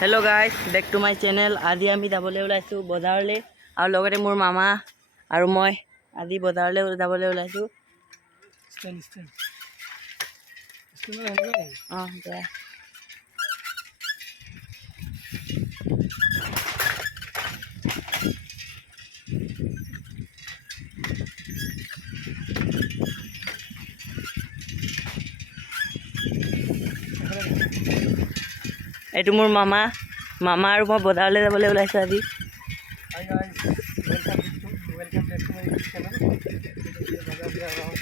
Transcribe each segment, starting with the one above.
Hello guys, back to my channel. आज आमी जाबले ओलाइছো बजारले आरो लगते मोर मामा आरो मैं आज बजारले जाबले ओलाइছো। এইটো মোৰ মামা আৰু মই বজাৰলৈ যাবলৈ ওলাইছো আজি। Hi guys, welcome back to my channel. बाजार जा रहा हूँ,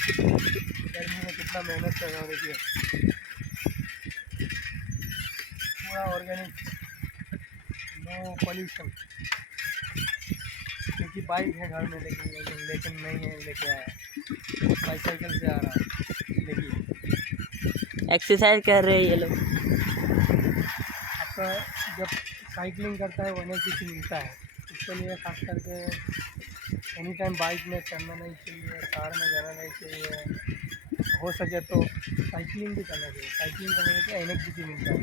गर्मी में कितना मेहनत कर रहा हूँ। देखिए पूरा ऑर्गेनिक, नो पॉल्यूशन। क्योंकि बाइक है घर में लेकिन नहीं है, लेके आया बाईसाइकिल से आ रहा हूँ। देखिए एक्सरसाइज कर रहे हैं ये लोग। आपका जब साइकिलिंग करता है वो एनर्जी मिलता है, इसके लिए खास करके एनी टाइम बाइक में चलना नहीं चाहिए, कार में जाना नहीं चाहिए। हो सके तो साइकिलिंग भी करना चाहिए। साइकिलिंग करने से एनर्जी भी मिलता है,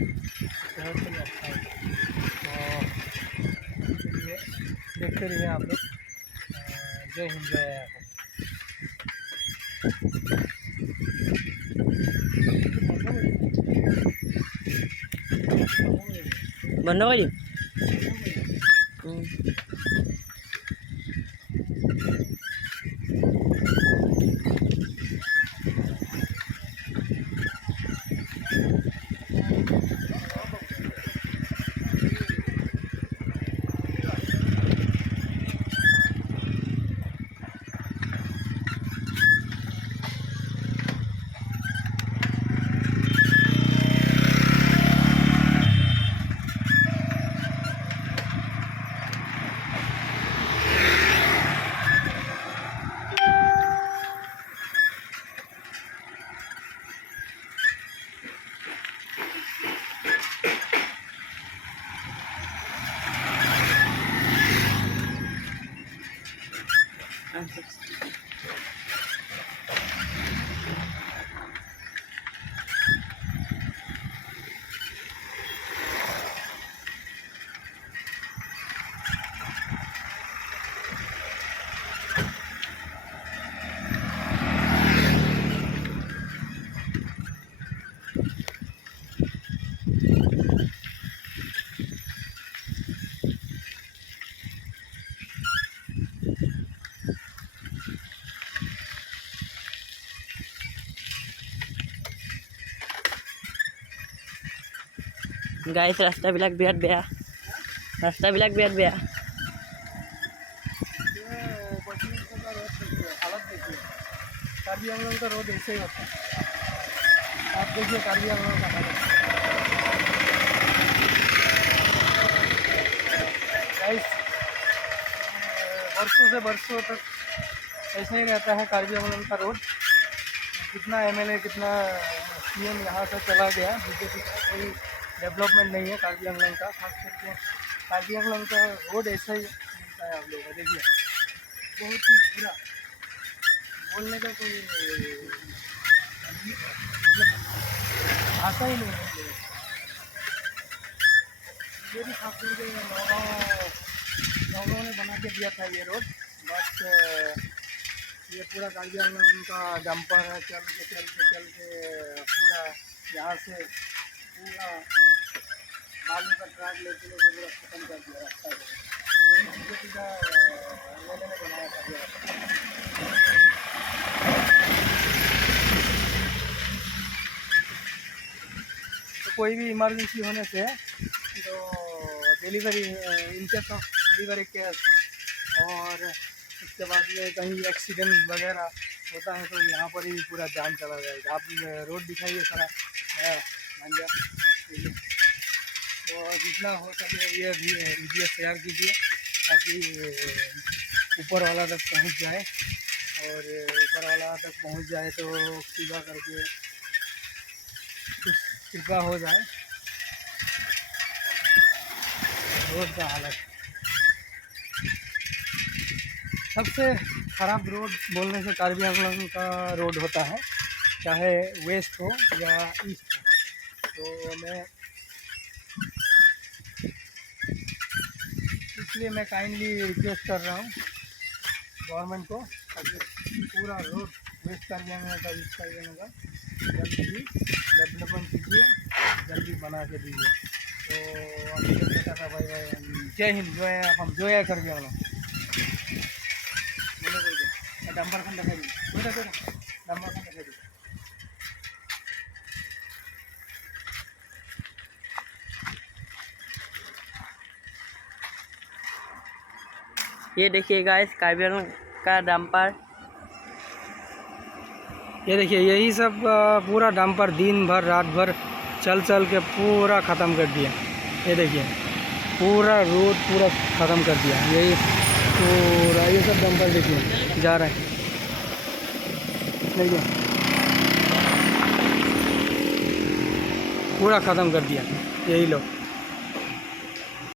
सेहत के लिए अच्छा है। तो इसलिए देखते रहिए आप लोग। जय हिंद, जय बंद कर दियो। गाइस, रास्ताবিলাক বিৰাট বেয়া। रास्ताবিলাক বিৰাট বেয়া। हालत देखिए, कार्बी आंगलों का रोड ऐसे ही होता है। आप देखिए कार्बी आंगलों का हालत। गाइस, वर्षों तक ऐसे ही रहता है कार्बी आंगलों का रोड। कितना एमएलए, कितना सीएम यहाँ से चला गया, बीजेपी का कोई डेवलपमेंट नहीं है कार्बी आंगलों का। खास करके कार्बी आंगलों का रोड ऐसा ही मिलता है आप लोगों को। देखिए बहुत ही बुरा, बोलने का कोई भाषा ही नहीं है। ये भी खास करके नौगांव ने बना के दिया था ये रोड, बट ये पूरा कार्बी आंगलों का डंपर है। चल के पूरा यहाँ से पूरा बालू का ट्रक लेके पूरा ख़त्म कर दिया रास्ता को। बीजेपी का एमएलए ने बनाया था ये रास्ता। तो कोई भी इमरजेंसी होने से तो delivery, in case of delivery case, और उसके बाद में कहीं एक्सीडेंट वगैरह होता है तो यहाँ पर ही पूरा जान चला जाएगा। आप रोड दिखाइए सारा भांजा। तो जितना हो सके ये भी वीडियो शेयर कीजिए ताकि ऊपर वाला तक पहुँच जाए, और ऊपर वाला तक पहुँच जाए तो कृपा करके कुछ कृपा हो जाए। रोड का हालत सबसे ख़राब रोड बोलने से कार्बी आंगलों का रोड होता है। चाहे वेस्ट हो या ईस्ट हो। तो मैं इसलिए मैं काइंडली रिक्वेस्ट कर रहा हूँ गवर्नमेंट को, ताकि पूरा रोड वेस्ट कर देने का, यूज कर देने का जल्दी डेवलपमेंट कीजिए, जल्दी बना के दीजिए। तो अभी तो बेटा था भाई भाई, जय हिंद, जो है हम जो है कर दिया डंबर खंड दिखाई दी, डंबर खंड दिखाई दी। ये देखिए गाइस कार्बी आंगलंग का डंपर। ये देखिए यही सब पूरा डंपर दिन भर रात भर चल चल के पूरा ख़त्म कर दिया। ये देखिए पूरा रोड पूरा ख़त्म कर दिया, यही पूरा ये सब डंपर देखिए जा रहा है, देखिए पूरा ख़त्म कर दिया यही लोग।